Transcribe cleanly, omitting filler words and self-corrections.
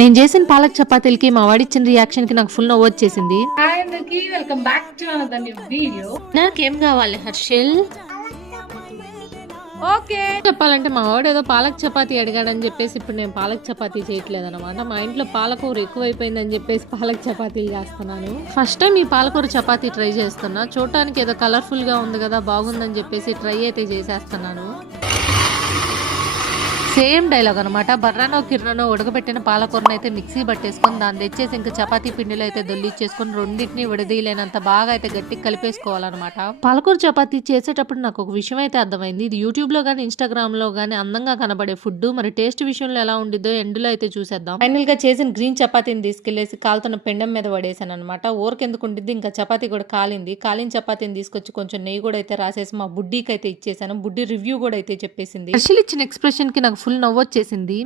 నేను చేసిన పాలక్ చపాతీలకి మా వాడిచ్చిన రియాక్షన్ కి నాకు ఫుల్ నవ్వు వచ్చేసింది. హాయ్ అందరికి, welcome back to another new video. నాకేం కావాలి హర్షిల్? ఓకే, చెప్పాలంటే మా వాడు ఏదో పాలక్ చపాతీ అడిగాడని చెప్పేసి ఇప్పుడు నేను పాలక్ చపాతీ చేయట్లేదు అనమాట. మా ఇంట్లో పాలకూర ఎక్కువైపోయిందని చెప్పేసి పాలక్ చపాతీలు చేస్తున్నాను. ఫస్ట్ టైం ఈ పాలకూర చపాతీ ట్రై చేస్తున్నా. చూడటానికి ఏదో కలర్ఫుల్ గా ఉంది కదా, బాగుందని చెప్పేసి ట్రై అయితే చేసేస్తున్నాను. సేమ్ డైలాగ్ అనమాట. బర్రానో కిర్రనో ఉడకబెట్టిన పాలకూరను అయితే మిక్సీ పట్టేసుకొని దాన్ని తెచ్చేసి ఇంకా చపాతీ పిండిలో అయితే దొల్లిచ్చేసుకొని రెండింటిని విడదీయలేనంత బాగా అయితే గట్టిగా కలిపేసుకోవాలన్నమాట. పాలకూర చపాతీ చేసేటప్పుడు నాకు ఒక విషయం అయితే అర్థమైంది. ఇది యూట్యూబ్ లో గానీ ఇన్స్టాగ్రామ్ లో గానీ అందంగా కనబడే ఫుడ్, మరి టేస్ట్ విషయంలో ఎలా ఉండిద్దో ఎండ్లో అయితే చూసేద్దాం. ఫైనల్ గా చేసిన గ్రీన్ చపాతీని తీసుకెళ్లేసి కాలుతున్న పెండం మీద పడేసాను అనమాట. ఊరికెందుకు ఉండిద్ది, ఇంకా చపాతీ కూడా కాలింది. కాలిన చపాతీని తీసుకొచ్చి కొంచెం నెయ్యి కూడా అయితే రాసేసి మా బుడ్డీకి అయితే ఇచ్చేసాను. బుడ్డి రివ్యూ కూడా అయితే చెప్పేసింది. హర్షిల్ ఇచ్చిన ఎక్స్ప్రెషన్ కి నాకు ఫుల్ నవ్వు వచ్చేసింది.